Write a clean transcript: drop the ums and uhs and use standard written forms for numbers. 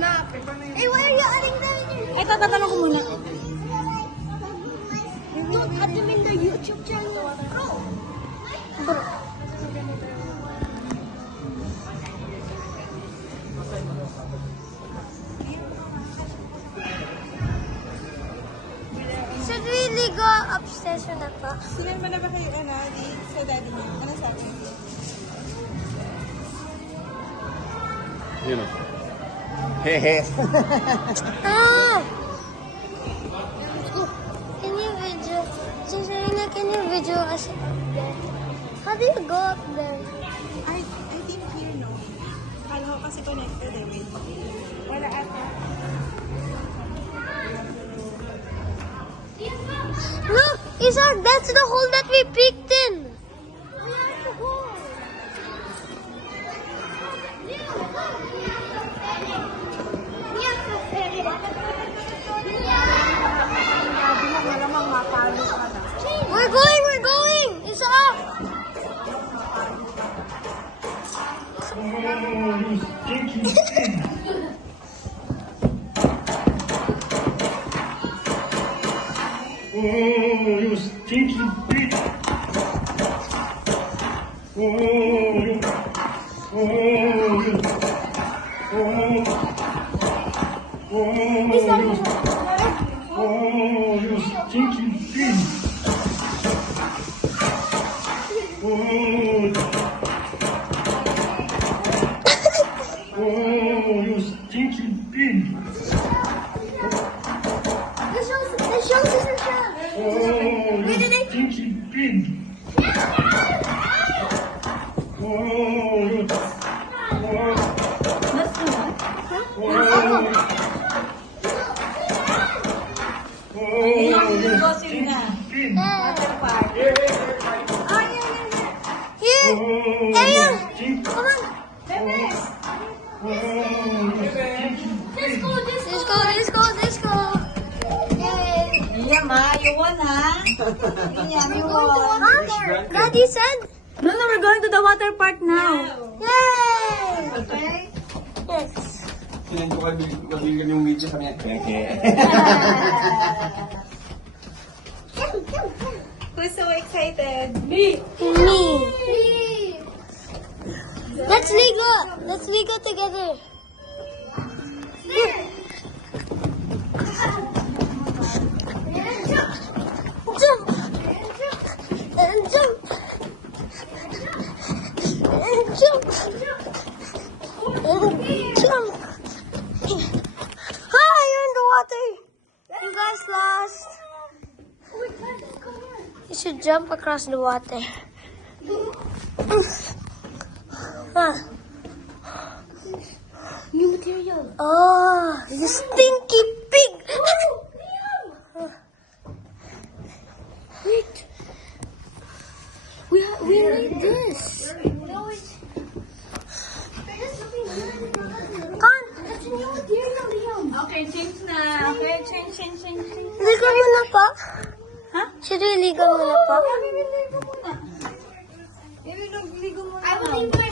map. Hey, why are you adding that in your... Ito, tatanong ko muna. Don't add them in the YouTube channel. Bro. Should we really go upstairs or not pa? Sinalma na ba kayo, sa daddy niya? Ano sabi? You know. Hehe. Ah! Can you video? Serena, can you video us up there? How do you go up there? I think here, no. Kala ko kasi connected eh. Wait. Wala ata. Look, Isaac, that's the hole that we peeked in. We're going, Isaac. Oh, you stinky pig! Oh, you! Oh, you! Oh, you stinky pig! Oh, you stinky pig! The show's is a show. Oh, you stinky pig! Oh, you! Crossing na. Water park. Here, Ariel, come on. Let's go. Yay. Liam, you won, ha? Liam, you won. Huh? Daddy said? No, we're going to the water park now. Yay! Okay? Yes. Sinan ko kabigyan yung video sa niya. Who's so excited? Me! Me. Let's Lego together. Here. Jump. And jump. And jump. And jump. Ah, you're in the water. You guys lost. You should jump across the water. Huh. New material. Oh, you stinky pig! Wait. We need this. Kan? That's a new material, Liam. Okay, change na. Okay, change. Ligo muna pa. Ha? Should we ligo muna pa? Ligo muna. Ligo muna. I will leave my